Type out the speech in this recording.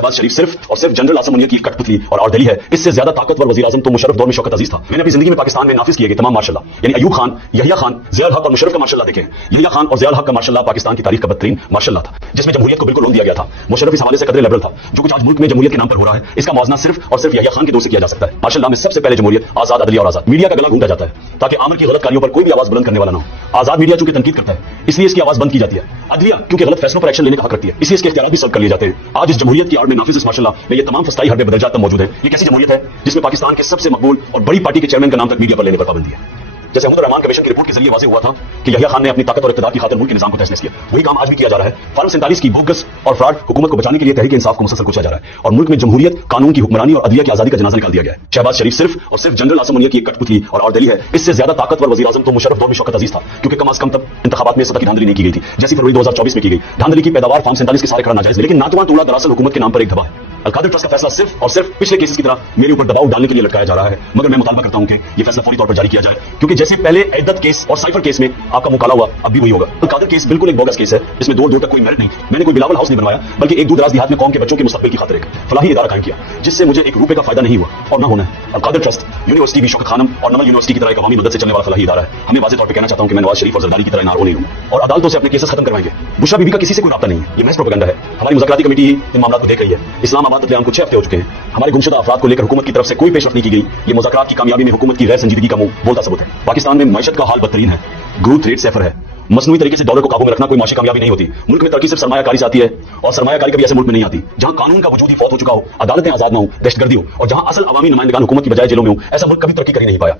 शहबाज शरीफ सिर्फ और सिर्फ जनरल आसिम मुनीर की कठपुतली और आर्दली है। इससे ज्यादा ताकतवर वजीर आजम तो मुशर्रफ दौर में शौकत अजीज था। मैंने अपनी जिंदगी में पाकिस्तान में नाफिज किए गए तमाम मार्शल लॉ, यानी अयूब खान, यहिया खान, ज़ियाउल हक और मुशर्रफ का मार्शल लॉ देखे। यहिया खान और ज़ियाउल हक का मार्शल लॉ पाकिस्तान की तारीख का बदतरीन मार्शल लॉ था, जिसमें जमहूरियत को बिल्कुल रोक दिया गया था। मुशर्रफ इस हवाले से कदरे लिबरल था। जो कुछ आज मुल्क में जमहूरियत के नाम पर हो रहा है, इसका मौजना सिर्फ और सिर्फ यहिया खान के दौर से किया जा सकता है। मार्शल लॉ में सबसे पहले जमहूरियत, आजाद अदलिया और आजाद मीडिया का गला घूंटा जाता है ताकि आमर की गलत कार्यों पर कोई भी आवाज बुलंद करने वाला ना हो। आजाद मीडिया चूंकि तनकीद करता है, इसलिए इसकी आवाज बंद की जाती है। अदलिया क्योंकि गलत फैसलों पर एक्शन लेने का हक रखती है, इसलिए इसके इख्तियारात भी सल्ब कर लिए जाते हैं। आज इस जमहूरियत की आड़ में नाफिज इस मार्शल लॉ में ये तमाम फस्ताई हरबे बदल जाता मौजूद है। ये कैसी जमहूरियत है जिसमें पाकिस्तान के सबसे मकबूल और बड़ी पार्टी के चेयरमैन का नाम तक मीडिया पर लेने पर पाबंदी है। जैसे अहमद रहमान कमीशन की रिपोर्ट के जरिए वाज़ेह हुआ था कि यहिया खान ने अपनी ताकत और इक़्तिदार की खातिर मुल्क के निज़ाम को तहस-नहस किया, वही काम आज भी किया जा रहा है। फार्म 47 की बोगस और फ्रॉड हुकूमत को बचाने के लिए तहरीक इंसाफ को मुसलसल कुचला जा रहा है और मुल्क में जमहूरियत, कानून की हुक्मरानी और अदलिया की आजादी का जनाजा निकाल दिया गया है। शहबाज शरीफ सिर्फ और सिर्फ जनरल आसिम मुनीर की एक कठपुतली और आर्दली है। इससे ज्यादा ताकतवर वजीर आजम तो मुशर्रफ दौर में शौकत अजीज था, क्योंकि कम अज कम तब इंतखाबात में सतह की धांधली नहीं की गई थी जैसी फरवरी 2024 में की गई। धांधली की पैदावार फार्म 47 के सारे खड़ा नाजायज, लेकिन नातवान टोला दरअसल हुकूमत के नाम पर एक दबा है। अलकादिर ट्रस्ट का फैसला सिर्फ और सिर्फ पिछले केसेस की तरह मेरे ऊपर दबाव डालने के लिए लटकाया जा रहा है, मगर मैं मुतालबा करता हूं कि यह फैसला फौरी तौर पर जारी किया जाए, क्योंकि जैसे पहले इद्दत केस और साइफर केस में आपका मुकाला हुआ, अब भी वही होगा। अलकादिर केस बिल्कुल एक बोगस केस है, इसमें दूर दूर तक कोई मेरिट नहीं। मैंने कोई बिलावल हाउस नहीं बनवाया, बल्कि एक दूर दराज देहात में कौम के बच्चों के मुस्तकबिल की खातिर एक फलाही इदारा कायम किया, जिससे मुझे एक रुपए का फायदा नहीं हुआ और ना होना है। अलकादिर ट्रस्ट यूनिवर्सिटी भी शौकत खानम और नमल यूनिवर्सिटी की तरह एक अवामी मदद से चलने वाला फलाही इदारा है। हमें वाज़ेह तौर पर कहना चाहता हूं कि मैं नवाज शरीफ और जरदारी की तरह नारो नहीं हूं और अदालतों से अपने केसेस खत्म करवाएंगे। बुशरा बीबी का किसी से कोई राब्ता नहीं है, ये महज प्रोपेगेंडा है। हमारी मुज़ाकराती कमेटी ही इन मामलों को देख रही है। इस्लामाबाद कत्लेआम को 6 हफ्ते हो चुके हैं। हमारे गुमशुदा अफराद को लेकर हुकूमत की तरफ से कोई पेशरफ नहीं की गई। ये मुज़ाकरात की कामयाबी में हुकूमत की गैर संजीदगी का मुंह बोलता सबूत है। पाकिस्तान में मईशत का हाल बदतरीन है, ग्रोथ रेट सफर है। मसनूई तरीके से डॉलर को काबू में रखना कोई माशी कामयाबी नहीं होती। मुल्क में तरक्की सिर्फ सरमायाकारी से आती है और सरमायाकारी कभी ऐसे मुल्क में नहीं आती जहां कानून का वजूद ही फौत हो चुका हो, अदालतें आजाद ना हो, दहशतगर्दी हो और जहां असल अवामी नुमाइंदगान हुकूमत की बजाय जेलों में हो। ऐसा मुल्क कभी तरक्की कर ही नहीं पाया।